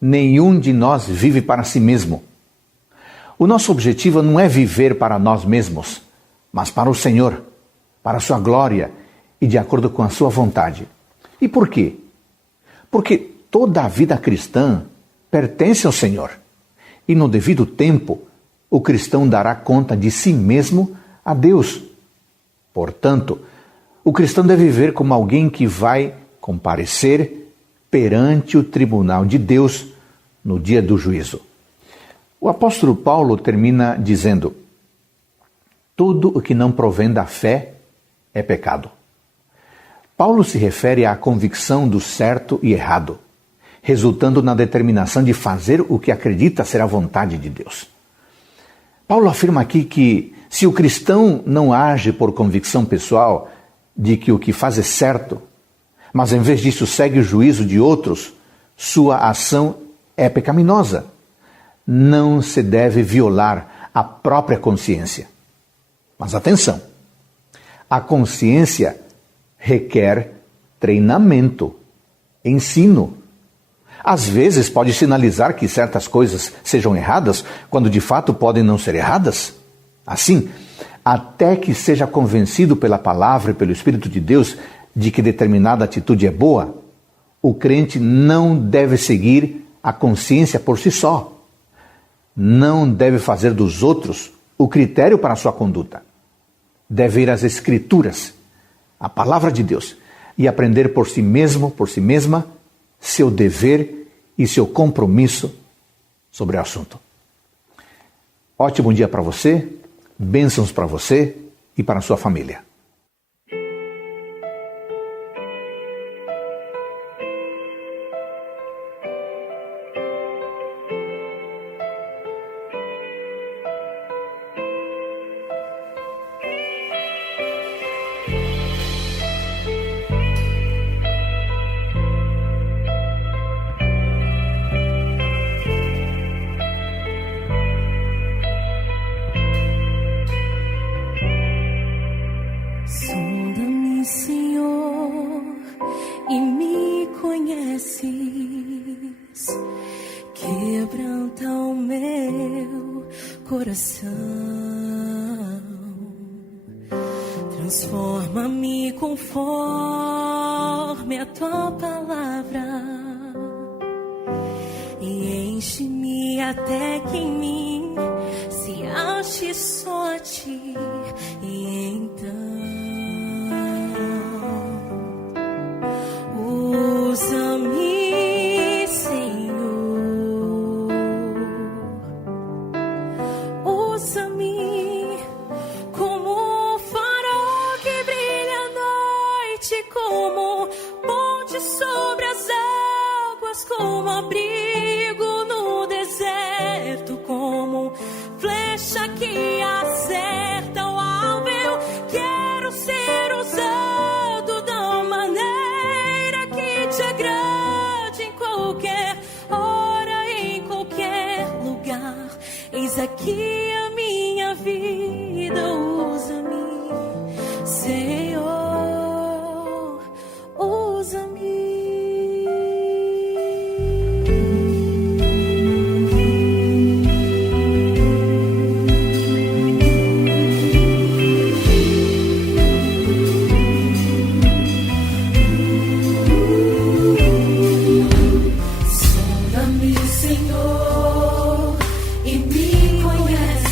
Nenhum de nós vive para si mesmo. O nosso objetivo não é viver para nós mesmos, mas para o Senhor, para a sua glória e de acordo com a sua vontade. E por quê? Porque toda a vida cristã pertence ao Senhor. E no devido tempo, o cristão dará conta de si mesmo a Deus. Portanto, o cristão deve viver como alguém que vai comparecer perante o tribunal de Deus no dia do juízo. O apóstolo Paulo termina dizendo: tudo o que não provém da fé é pecado. Paulo se refere à convicção do certo e errado, resultando na determinação de fazer o que acredita ser a vontade de Deus. Paulo afirma aqui que se o cristão não age por convicção pessoal de que o que faz é certo, mas em vez disso segue o juízo de outros, sua ação é pecaminosa. Não se deve violar a própria consciência. Mas atenção, a consciência requer treinamento, ensino. Às vezes pode sinalizar que certas coisas sejam erradas, quando de fato podem não ser erradas. Assim, até que seja convencido pela palavra e pelo Espírito de Deus de que determinada atitude é boa, o crente não deve seguir a consciência por si só. Não deve fazer dos outros o critério para a sua conduta. deve ir às Escrituras, a palavra de Deus, e aprender por si mesmo, por si mesma, seu dever e seu compromisso sobre o assunto. Ótimo dia para você, bênçãos para você e para a sua família. Sonda-me, Senhor, e me conheces. Quebranta o meu coração. Transforma-me conforme a tua palavra. E enche-me até que em mim se ache só a ti. E então usa-me, Senhor, usa-me como um farol que brilha à noite, como ponte sobre as águas, como abrigo no deserto, como flecha que acerta o alvo. Eu quero ser usado da maneira que te agrade, em qualquer hora, em qualquer lugar. Eis aqui a minha vida, usa-me, Senhor, usa-me. Sonda-me, Senhor, e me conhece.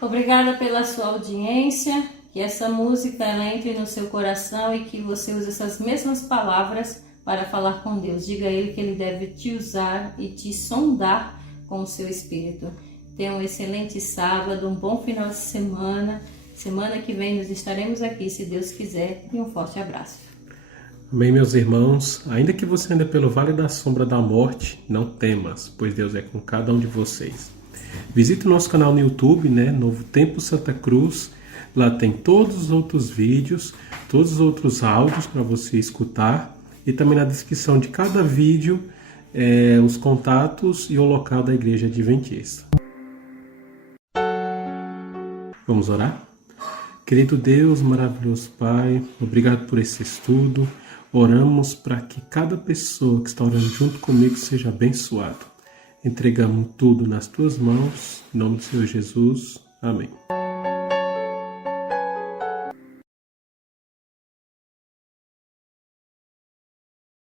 Obrigada pela sua audiência, que essa música ela entre no seu coração e que você use essas mesmas palavras para falar com Deus. Diga a Ele que Ele deve te usar e te sondar com o seu espírito. Tenha um excelente sábado, um bom final de semana. Semana que vem nós estaremos aqui, se Deus quiser, e um forte abraço. Amém, meus irmãos. Ainda que você ande pelo vale da sombra da morte, não temas, pois Deus é com cada um de vocês. Visite o nosso canal no YouTube, Novo Tempo Santa Cruz. Lá tem todos os outros vídeos, todos os outros áudios para você escutar. E também na descrição de cada vídeo, os contatos e o local da Igreja Adventista. Vamos orar? Querido Deus, maravilhoso Pai, obrigado por esse estudo. Oramos para que cada pessoa que está orando junto comigo seja abençoado. Entregamos tudo nas tuas mãos, em nome do Senhor Jesus. Amém.